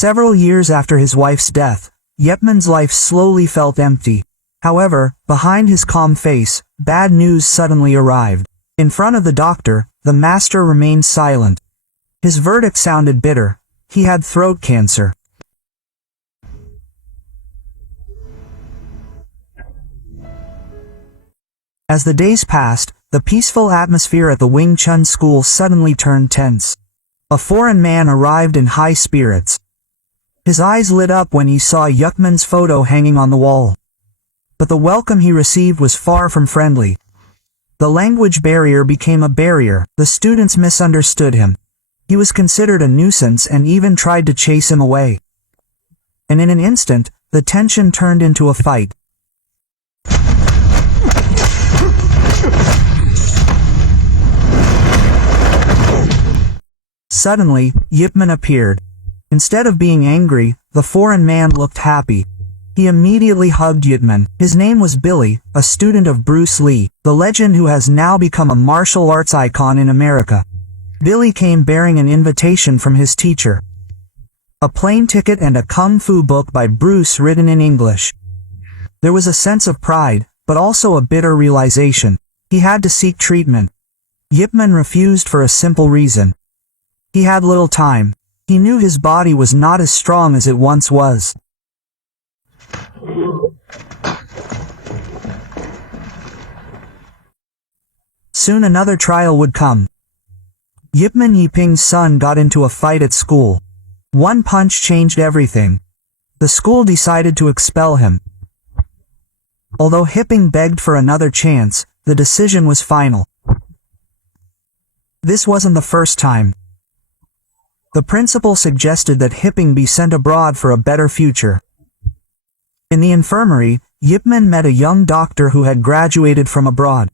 Several years after his wife's death, Yepman's life slowly felt empty. However, behind his calm face, bad news suddenly arrived. In front of the doctor, the master remained silent. His verdict sounded bitter. He had throat cancer. As the days passed, the peaceful atmosphere at the Wing Chun school suddenly turned tense. A foreign man arrived in high spirits. His eyes lit up when he saw Yepman's photo hanging on the wall. But the welcome he received was far from friendly. The language barrier became a barrier. The students misunderstood him. He was considered a nuisance and even tried to chase him away. And in an instant, the tension turned into a fight. Suddenly, Yepman appeared. Instead of being angry, the foreign man looked happy. He immediately hugged Yepman. His name was Billy, a student of Bruce Lee, the legend who has now become a martial arts icon in America. Billy came bearing an invitation from his teacher. A plane ticket and a kung fu book by Bruce written in English. There was a sense of pride, but also a bitter realization. He had to seek treatment. Yepman refused for a simple reason. He had little time. He knew his body was not as strong as it once was. Soon another trial would come. Yepman Yiping's son got into a fight at school. One punch changed everything. The school decided to expel him. Although Yiping begged for another chance, the decision was final. This wasn't the first time. The principal suggested that Yiping be sent abroad for a better future. In the infirmary, Yepman met a young doctor who had graduated from abroad.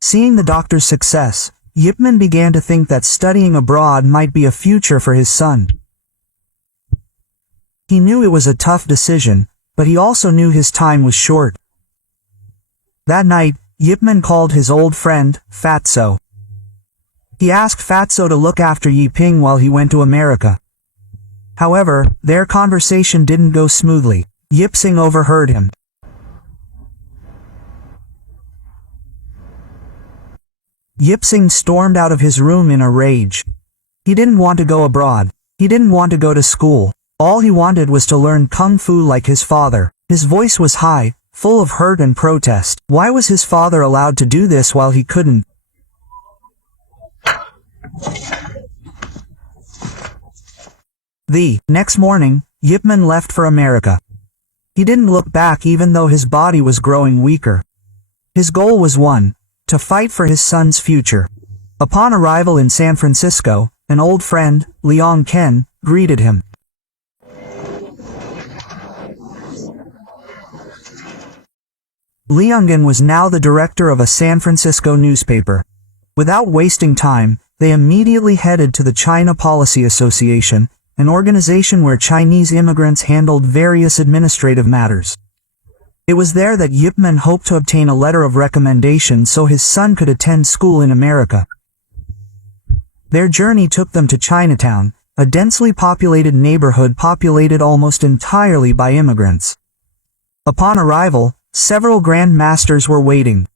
Seeing the doctor's success, Yepman began to think that studying abroad might be a future for his son. He knew it was a tough decision, but he also knew his time was short. That night, Yepman called his old friend, Fatso. He asked Fatso to look after Yiping while he went to America. However, their conversation didn't go smoothly. Yiping overheard him. Yiping stormed out of his room in a rage. He didn't want to go abroad. He didn't want to go to school. All he wanted was to learn kung fu like his father. His voice was high, full of hurt and protest. Why was his father allowed to do this while he couldn't? The next morning, Yepman left for America. He didn't look back even though his body was growing weaker. His goal was one: to fight for his son's future. Upon arrival in San Francisco, an old friend, Liang Ken, greeted him. Lianggen was now the director of a San Francisco newspaper. Without wasting time, they immediately headed to the China Policy Association, an organization where Chinese immigrants handled various administrative matters. It was there that Yepman hoped to obtain a letter of recommendation so his son could attend school in America. Their journey took them to Chinatown, a densely populated neighborhood populated almost entirely by immigrants. Upon arrival, several Grand Masters were waiting.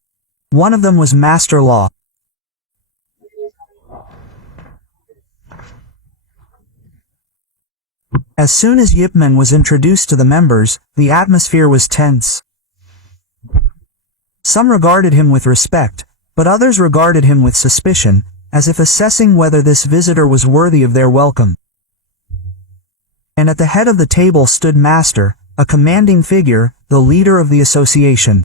One of them was Master Law. As soon as Yepman was introduced to the members, the atmosphere was tense. Some regarded him with respect, but others regarded him with suspicion, as if assessing whether this visitor was worthy of their welcome. And at the head of the table stood Master, a commanding figure, the leader of the association.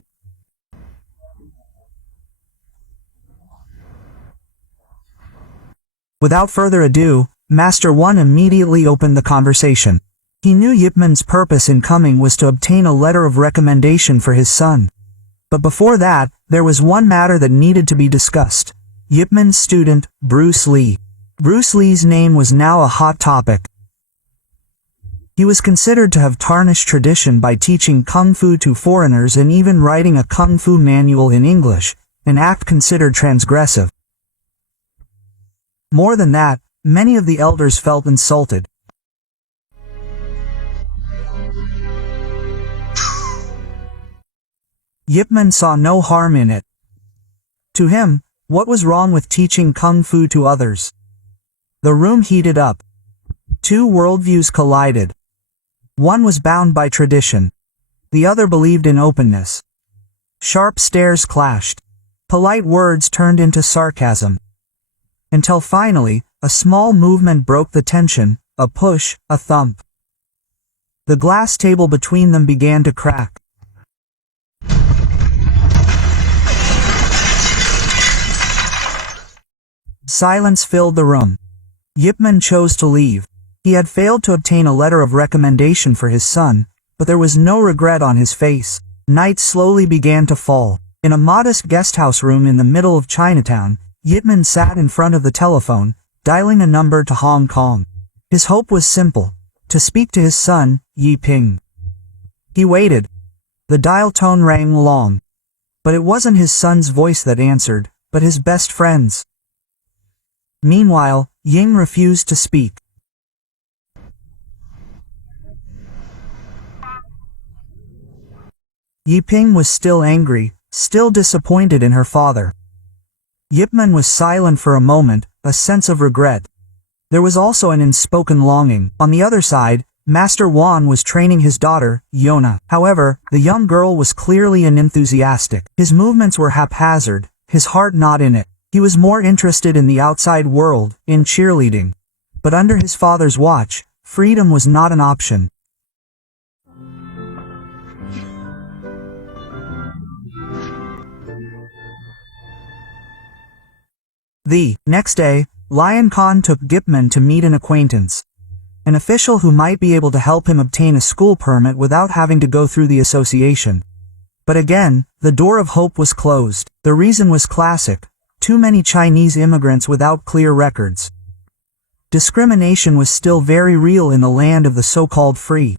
Without further ado, Master 1 immediately opened the conversation. He knew Yepman's purpose in coming was to obtain a letter of recommendation for his son. But before that, there was one matter that needed to be discussed. Yepman's student, Bruce Lee. Bruce Lee's name was now a hot topic. He was considered to have tarnished tradition by teaching kung fu to foreigners and even writing a kung fu manual in English, an act considered transgressive. More than that, many of the elders felt insulted. Yip Man saw no harm in it. To him, what was wrong with teaching kung fu to others? The room heated up. Two worldviews collided. One was bound by tradition. The other believed in openness. Sharp stares clashed. Polite words turned into sarcasm. Until finally, a small movement broke the tension, a push, a thump. The glass table between them began to crack. Silence filled the room. Yip Man chose to leave. He had failed to obtain a letter of recommendation for his son, but there was no regret on his face. Night slowly began to fall. In a modest guesthouse room in the middle of Chinatown, Yip Man sat in front of the telephone, dialing a number to Hong Kong. His hope was simple, to speak to his son, Yi Ping. He waited. The dial tone rang long. But it wasn't his son's voice that answered, but his best friend's. Meanwhile, Ying refused to speak. Yi Ping was still angry, still disappointed in her father. Yip Man was silent for a moment, a sense of regret. There was also an unspoken longing. On the other side, Master Wan was training his daughter, Yona. However, the young girl was clearly unenthusiastic. His movements were haphazard, his heart not in it. He was more interested in the outside world, in cheerleading. But under his father's watch, freedom was not an option. The next day, Lion Khan took Yip Man to meet an acquaintance. An official who might be able to help him obtain a school permit without having to go through the association. But again, the door of hope was closed. The reason was classic. Too many Chinese immigrants without clear records. Discrimination was still very real in the land of the so-called free.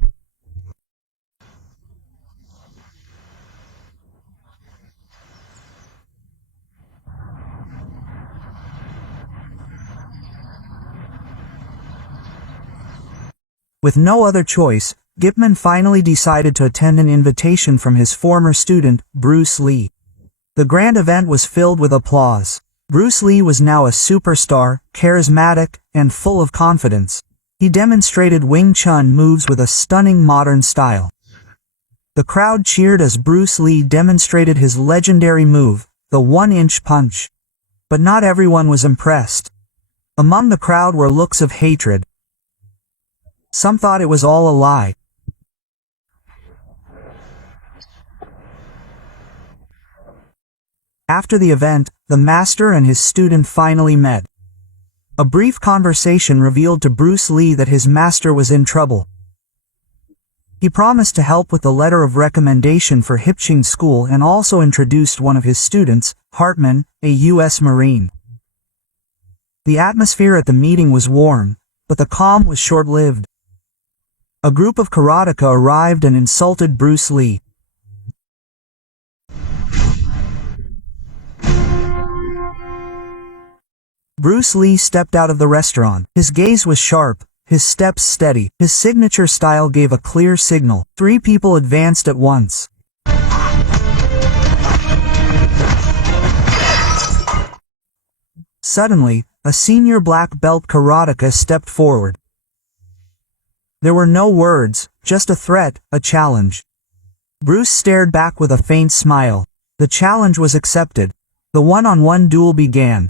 With no other choice, Yip Man finally decided to attend an invitation from his former student, Bruce Lee. The grand event was filled with applause. Bruce Lee was now a superstar, charismatic, and full of confidence. He demonstrated Wing Chun moves with a stunning modern style. The crowd cheered as Bruce Lee demonstrated his legendary move, the one-inch punch. But not everyone was impressed. Among the crowd were looks of hatred. Some thought it was all a lie. After the event, the master and his student finally met. A brief conversation revealed to Bruce Lee that his master was in trouble. He promised to help with the letter of recommendation for Hipching School and also introduced one of his students, Hartman, a U.S. Marine. The atmosphere at the meeting was warm, but the calm was short-lived. A group of karateka arrived and insulted Bruce Lee. Bruce Lee stepped out of the restaurant. His gaze was sharp, his steps steady. His signature style gave a clear signal. 3 people advanced at once. Suddenly, a senior black belt karateka stepped forward. There were no words, just a threat, a challenge. Bruce stared back with a faint smile. The challenge was accepted. The one-on-one duel began.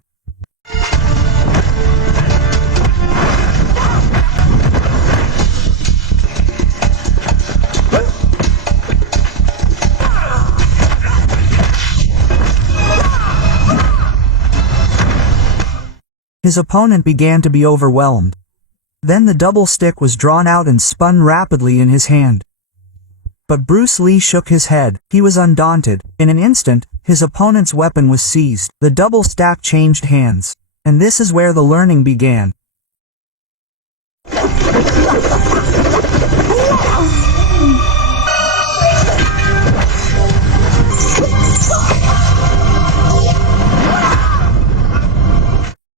His opponent began to be overwhelmed. Then the double stick was drawn out and spun rapidly in his hand. But Bruce Lee shook his head. He was undaunted. In an instant, his opponent's weapon was seized. The double stack changed hands. And this is where the learning began.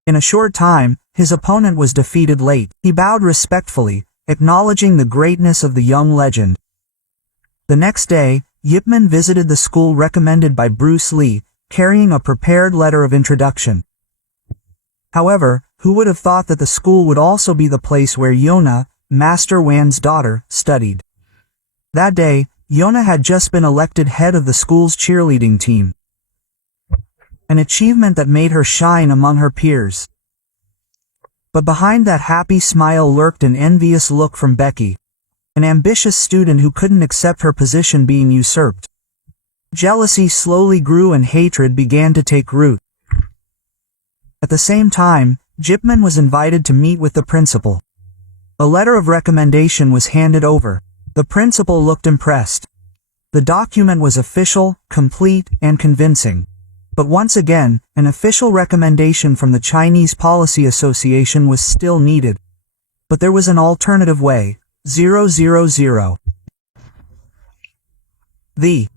In a short time, his opponent was defeated late. He bowed respectfully, acknowledging the greatness of the young legend. The next day, Yipman visited the school recommended by Bruce Lee, carrying a prepared letter of introduction. However, who would have thought that the school would also be the place where Yona, Master Wan's daughter, studied? That day, Yona had just been elected head of the school's cheerleading team. An achievement that made her shine among her peers. But behind that happy smile lurked an envious look from Becky, an ambitious student who couldn't accept her position being usurped. Jealousy slowly grew and hatred began to take root. At the same time, Yipman was invited to meet with the principal. A letter of recommendation was handed over. The principal looked impressed. The document was official, complete, and convincing. But once again, an official recommendation from the Chinese Policy Association was still needed. But there was an alternative way. 000. The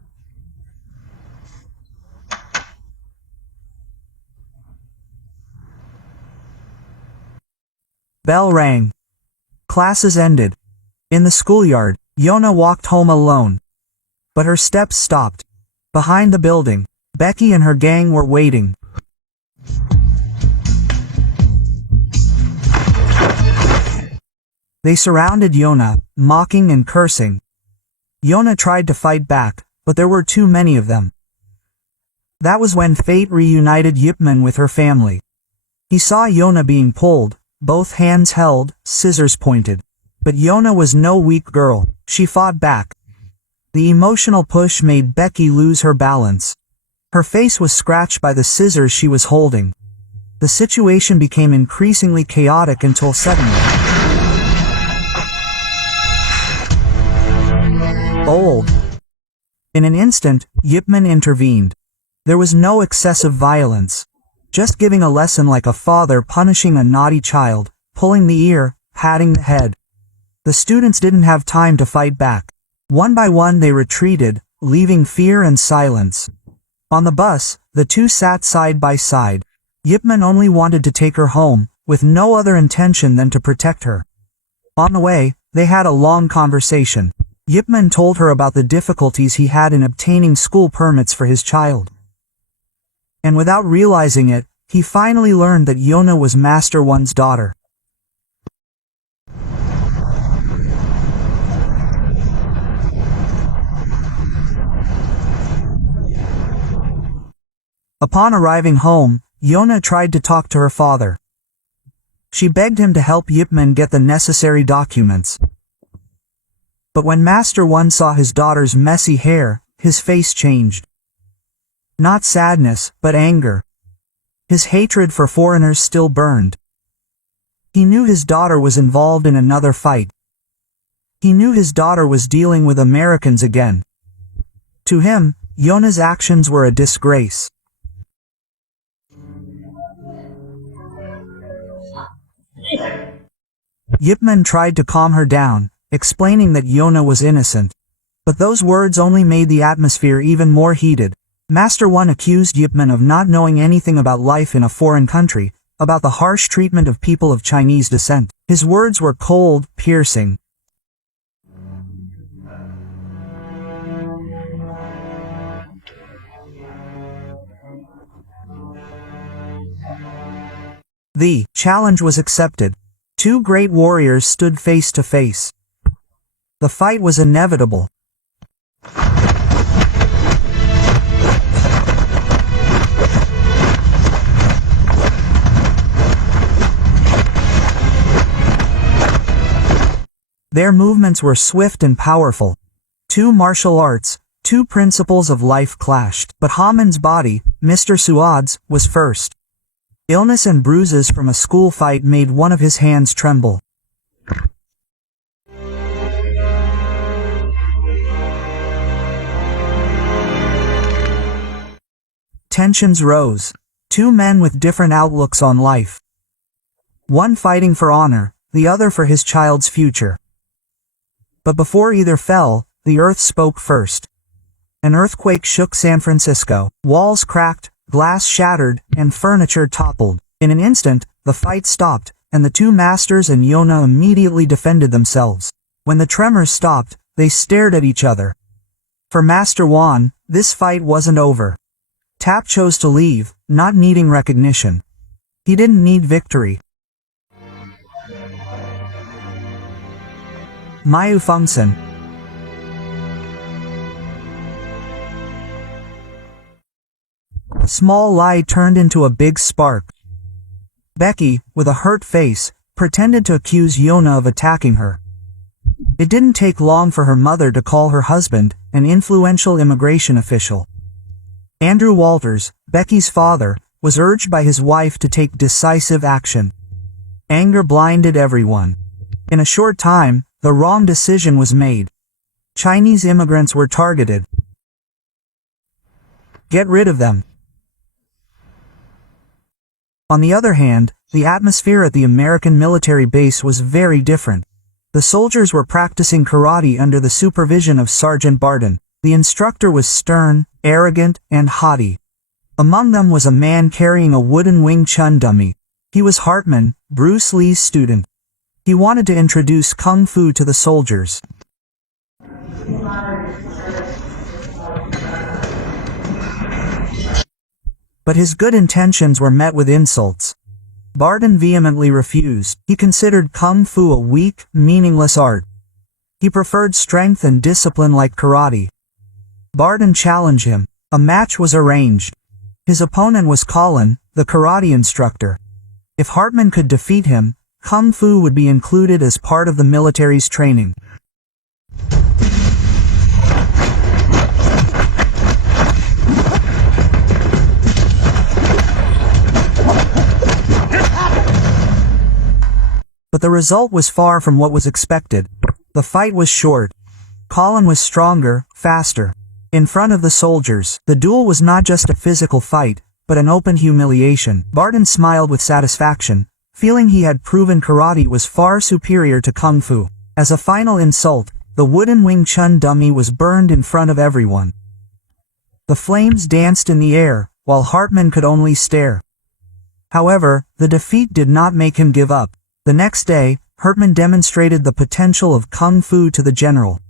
bell rang. Classes ended. In the schoolyard, Yona walked home alone. But her steps stopped. Behind the building, Becky and her gang were waiting. They surrounded Yona, mocking and cursing. Yona tried to fight back, but there were too many of them. That was when fate reunited Yipman with her family. He saw Yona being pulled, both hands held, scissors pointed. But Yona was no weak girl. She fought back. The emotional push made Becky lose her balance. Her face was scratched by the scissors she was holding. The situation became increasingly chaotic until suddenly, old. In an instant, Yipman intervened. There was no excessive violence. Just giving a lesson like a father punishing a naughty child, pulling the ear, patting the head. The students didn't have time to fight back. One by one they retreated, leaving fear and silence. On the bus, the two sat side by side. Yipman only wanted to take her home, with no other intention than to protect her. On the way, they had a long conversation. Yipman told her about the difficulties he had in obtaining school permits for his child. And without realizing it, he finally learned that Yona was Master Wan's daughter. Upon arriving home, Yona tried to talk to her father. She begged him to help Yipman get the necessary documents. But when Master Wan saw his daughter's messy hair, his face changed. Not sadness, but anger. His hatred for foreigners still burned. He knew his daughter was involved in another fight. He knew his daughter was dealing with Americans again. To him, Yona's actions were a disgrace. Yipman tried to calm her down, explaining that Yona was innocent. But those words only made the atmosphere even more heated. Master Wan accused Yipman of not knowing anything about life in a foreign country, about the harsh treatment of people of Chinese descent. His words were cold, piercing. The challenge was accepted. Two great warriors stood face to face. The fight was inevitable. Their movements were swift and powerful. Two martial arts, two principles of life clashed. But Haman's body, Mr. Suad's, was first. Illness and bruises from a school fight made one of his hands tremble. Tensions rose. Two men with different outlooks on life. One fighting for honor, the other for his child's future. But before either fell, the earth spoke first. An earthquake shook San Francisco. Walls cracked, glass shattered, and furniture toppled. In an instant, the fight stopped, and the two masters and Yona immediately defended themselves. When the tremors stopped, they stared at each other. For Master Wan, this fight wasn't over. Tap chose to leave, not needing recognition. He didn't need victory. Mayu Fengsen. Small lie turned into a big spark. Becky, with a hurt face, pretended to accuse Yona of attacking her. It didn't take long for her mother to call her husband, an influential immigration official. Andrew Walters, Becky's father, was urged by his wife to take decisive action. Anger blinded everyone. In a short time, the wrong decision was made. Chinese immigrants were targeted. Get rid of them. On the other hand, the atmosphere at the American military base was very different. The soldiers were practicing karate under the supervision of Sergeant Barton. The instructor was stern, arrogant, and haughty. Among them was a man carrying a wooden Wing Chun dummy. He was Hartman, Bruce Lee's student. He wanted to introduce Kung Fu to the soldiers. But his good intentions were met with insults. Barton vehemently refused. He considered Kung Fu a weak, meaningless art. He preferred strength and discipline like karate. Barton challenged him. A match was arranged. His opponent was Colin, the karate instructor. If Hartman could defeat him, Kung Fu would be included as part of the military's training. But the result was far from what was expected. The fight was short. Colin was stronger, faster. In front of the soldiers, the duel was not just a physical fight, but an open humiliation. Barton smiled with satisfaction, feeling he had proven karate was far superior to Kung Fu. As a final insult, the wooden Wing Chun dummy was burned in front of everyone. The flames danced in the air, while Hartman could only stare. However, the defeat did not make him give up. The next day, Hartman demonstrated the potential of Kung Fu to the general.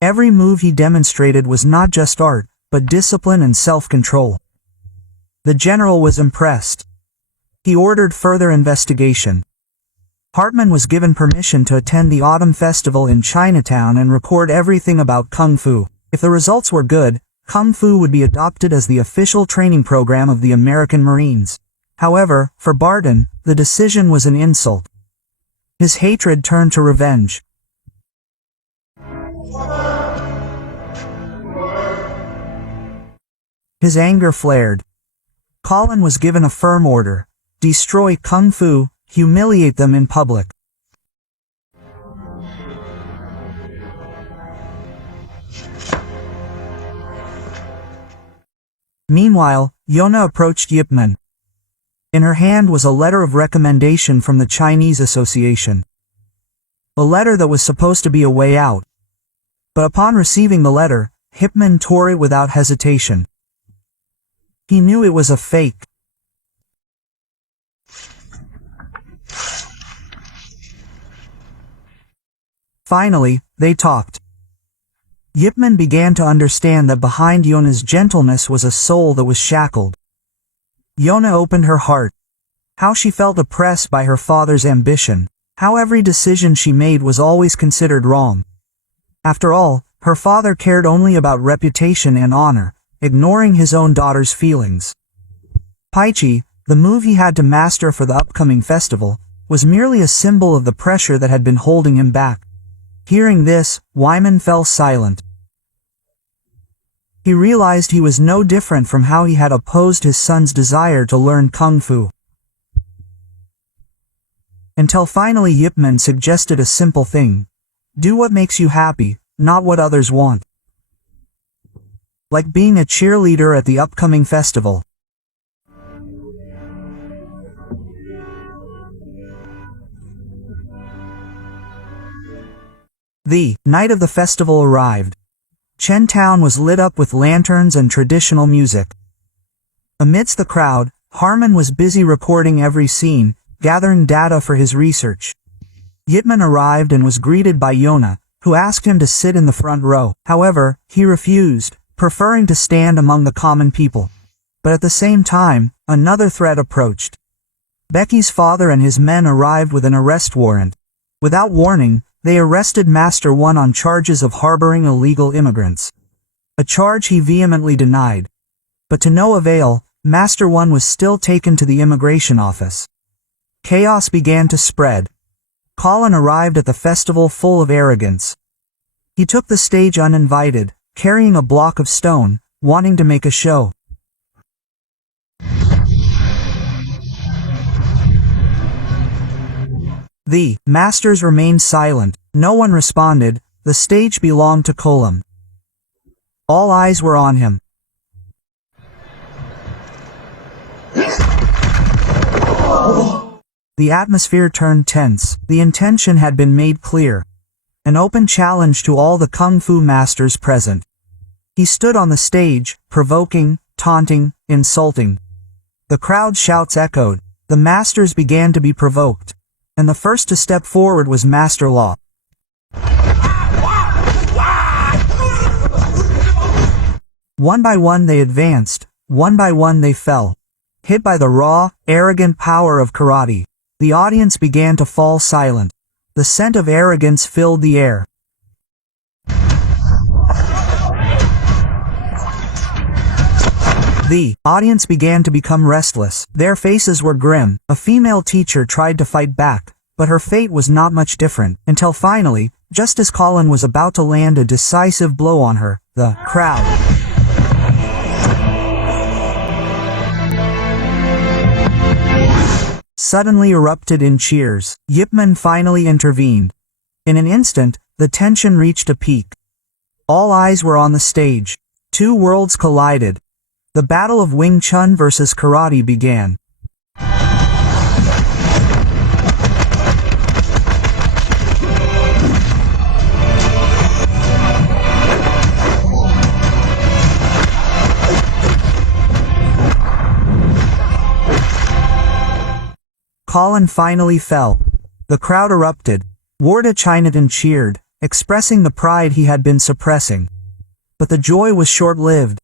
Every move he demonstrated was not just art, but discipline and self-control. The general was impressed. He ordered further investigation. Hartman was given permission to attend the autumn festival in Chinatown and record everything about Kung Fu. If the results were good, Kung Fu would be adopted as the official training program of the American Marines. However, for Barton, the decision was an insult. His hatred turned to revenge. His anger flared. Colin was given a firm order: destroy Kung Fu, humiliate them in public. Meanwhile, Yona approached Yip Man. In her hand was a letter of recommendation from the Chinese Association. A letter that was supposed to be a way out. But upon receiving the letter, Yip Man tore it without hesitation. He knew it was a fake. Finally, they talked. Yip Man began to understand that behind Yona's gentleness was a soul that was shackled. Yona opened her heart. How she felt oppressed by her father's ambition. How every decision she made was always considered wrong. After all, her father cared only about reputation and honor, ignoring his own daughter's feelings. Paichi, the move he had to master for the upcoming festival, was merely a symbol of the pressure that had been holding him back. Hearing this, Wyman fell silent. He realized he was no different from how he had opposed his son's desire to learn Kung Fu. Until finally Yip Man suggested a simple thing. Do what makes you happy, not what others want. Like being a cheerleader at the upcoming festival. The night of the festival arrived. Chen Town was lit up with lanterns and traditional music. Amidst the crowd, Harmon was busy recording every scene, gathering data for his research. Yip Man arrived and was greeted by Yona, who asked him to sit in the front row. However, he refused, preferring to stand among the common people. But at the same time, another threat approached. Becky's father and his men arrived with an arrest warrant. Without warning, they arrested Master One on charges of harboring illegal immigrants. A charge he vehemently denied. But to no avail, Master One was still taken to the immigration office. Chaos began to spread. Colin arrived at the festival full of arrogance. He took the stage uninvited, carrying a block of stone, wanting to make a show. The masters remained silent. No one responded. The stage belonged to Colin. All eyes were on him. The atmosphere turned tense. The intention had been made clear. An open challenge to all the kung fu masters present. He stood on the stage, provoking, taunting, insulting. The crowd's shouts echoed. The masters began to be provoked. And the first to step forward was Master Law. One by one they advanced, one by one they fell. Hit by the raw, arrogant power of karate. The audience began to fall silent. The scent of arrogance filled the air. The audience began to become restless. Their faces were grim. A female teacher tried to fight back, but her fate was not much different, until finally, just as Colin was about to land a decisive blow on her, the crowd suddenly erupted in cheers. Yip Man finally intervened. In an instant, the tension reached a peak. All eyes were on the stage. Two worlds collided. The battle of Wing Chun versus karate began. Colin finally fell. The crowd erupted. Warda Chinatown cheered, expressing the pride he had been suppressing. But the joy was short-lived.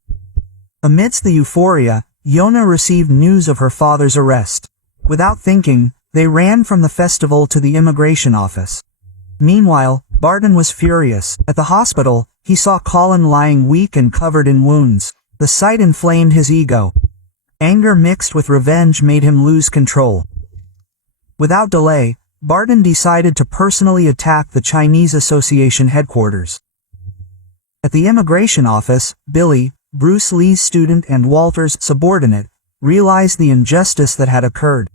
Amidst the euphoria, Yona received news of her father's arrest. Without thinking, they ran from the festival to the immigration office. Meanwhile, Barton was furious. At the hospital, he saw Colin lying weak and covered in wounds. The sight inflamed his ego. Anger mixed with revenge made him lose control. Without delay, Barton decided to personally attack the Chinese Association headquarters. At the immigration office, Billy, Bruce Lee's student and Walter's subordinate, realized the injustice that had occurred.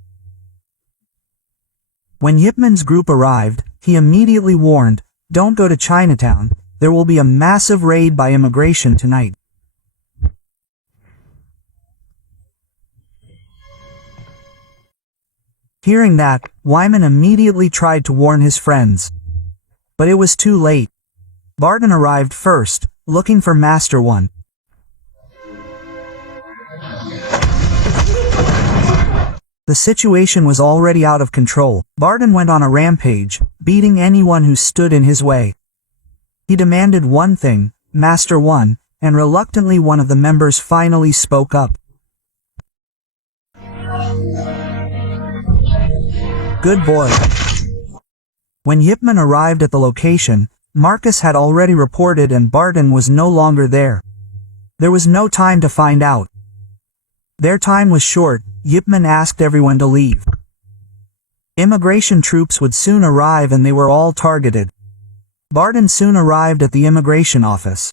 When Yip Man's group arrived, he immediately warned, "Don't go to Chinatown, there will be a massive raid by immigration tonight." Hearing that, Wyman immediately tried to warn his friends. But it was too late. Barton arrived first, looking for Master One. The situation was already out of control. Barton went on a rampage, beating anyone who stood in his way. He demanded one thing, Master One, and reluctantly one of the members finally spoke up. "Good boy." When Yip Man arrived at the location, Marcus had already reported and Barton was no longer there. There was no time to find out. Their time was short. Yip Man asked everyone to leave. Immigration troops would soon arrive and they were all targeted. Barton soon arrived at the immigration office.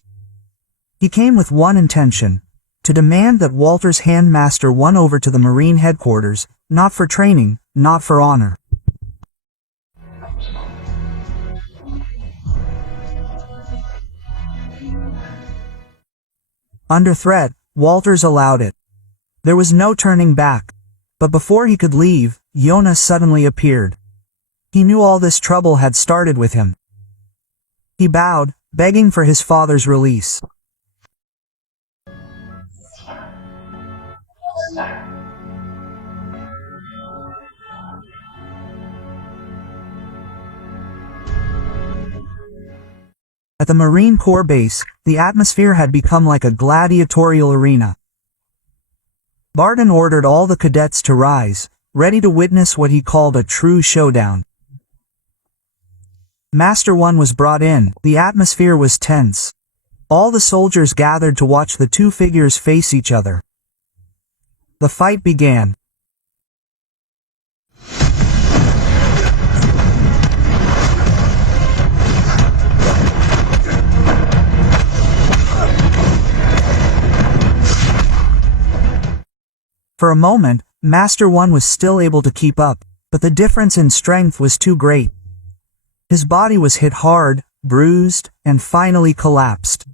He came with one intention, to demand that Walters hand Master One over to the Marine headquarters, not for training, not for honor. Under threat, Walters allowed it. There was no turning back. But before he could leave, Yona suddenly appeared. He knew all this trouble had started with him. He bowed, begging for his father's release. At the Marine Corps base, the atmosphere had become like a gladiatorial arena. Barton ordered all the cadets to rise, ready to witness what he called a true showdown. Master One was brought in. The atmosphere was tense. All the soldiers gathered to watch the two figures face each other. The fight began. For a moment, Master One was still able to keep up, but the difference in strength was too great. His body was hit hard, bruised, and finally collapsed.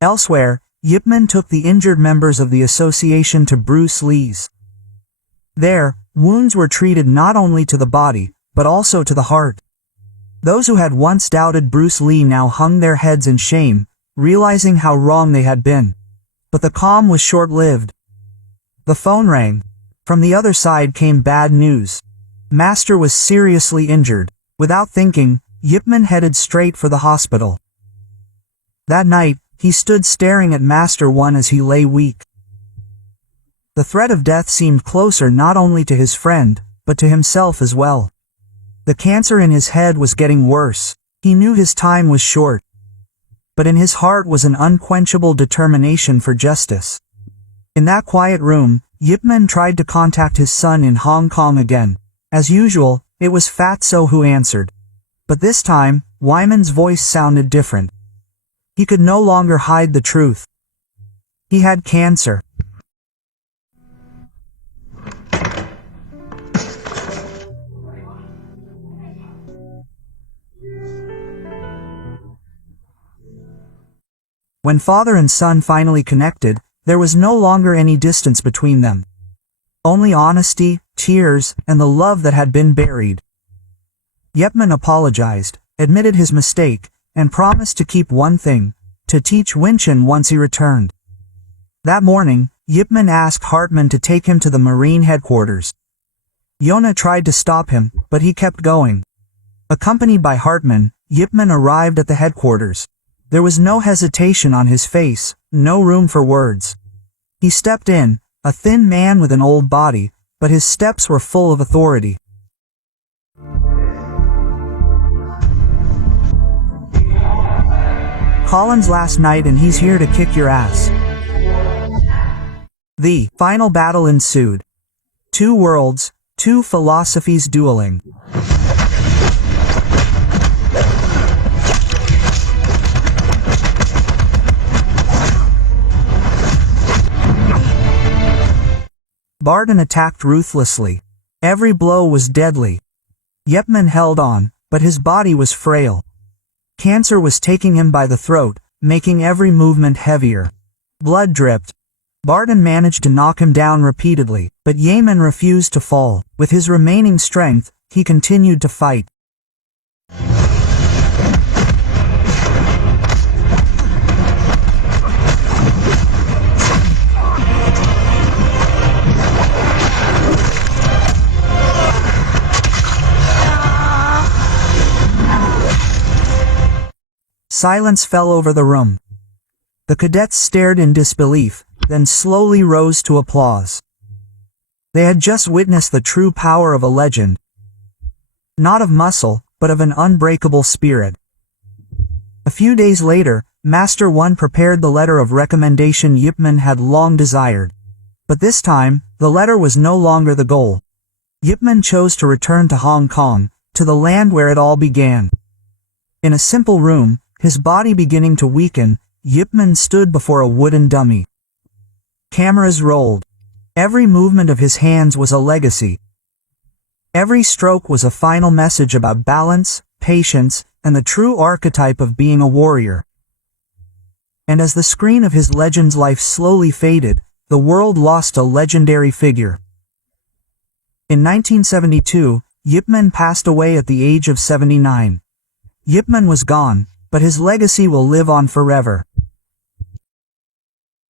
Elsewhere, Yip Man took the injured members of the association to Bruce Lee's. There, wounds were treated not only to the body, but also to the heart. Those who had once doubted Bruce Lee now hung their heads in shame, realizing how wrong they had been. But the calm was short-lived. The phone rang. From the other side came bad news. Master was seriously injured. Without thinking, Yip Man headed straight for the hospital. That night, he stood staring at Master One as he lay weak. The threat of death seemed closer not only to his friend, but to himself as well. The cancer in his head was getting worse. He knew his time was short. But in his heart was an unquenchable determination for justice. In that quiet room, Yip Man tried to contact his son in Hong Kong again. As usual, it was Fatso who answered. But this time, Wyman's voice sounded different. He could no longer hide the truth. He had cancer. When father and son finally connected, there was no longer any distance between them. Only honesty, tears, and the love that had been buried. Yip Man apologized, admitted his mistake, and promised to keep one thing, to teach Wing Chun once he returned. That morning, Yip Man asked Hartman to take him to the Marine headquarters. Yona tried to stop him, but he kept going. Accompanied by Hartman, Yip Man arrived at the headquarters. There was no hesitation on his face, no room for words. He stepped in, a thin man with an old body, but his steps were full of authority. Colin's last night and he's here to kick your ass. The final battle ensued. Two worlds, two philosophies dueling. Barton attacked ruthlessly. Every blow was deadly. Yip Man held on, but his body was frail. Cancer was taking him by the throat, making every movement heavier. Blood dripped. Barton managed to knock him down repeatedly, but Yip Man refused to fall. With his remaining strength, he continued to fight. Silence fell over the room. The cadets stared in disbelief, then slowly rose to applause. They had just witnessed the true power of a legend. Not of muscle, but of an unbreakable spirit. A few days later, Master One prepared the letter of recommendation Yip Man had long desired. But this time, the letter was no longer the goal. Yip Man chose to return to Hong Kong, to the land where it all began. In a simple room, his body beginning to weaken, Yip Man stood before a wooden dummy. Cameras rolled. Every movement of his hands was a legacy. Every stroke was a final message about balance, patience, and the true archetype of being a warrior. And as the screen of his legend's life slowly faded, the world lost a legendary figure. In 1972, Yip Man passed away at the age of 79. Yip Man was gone, but his legacy will live on forever.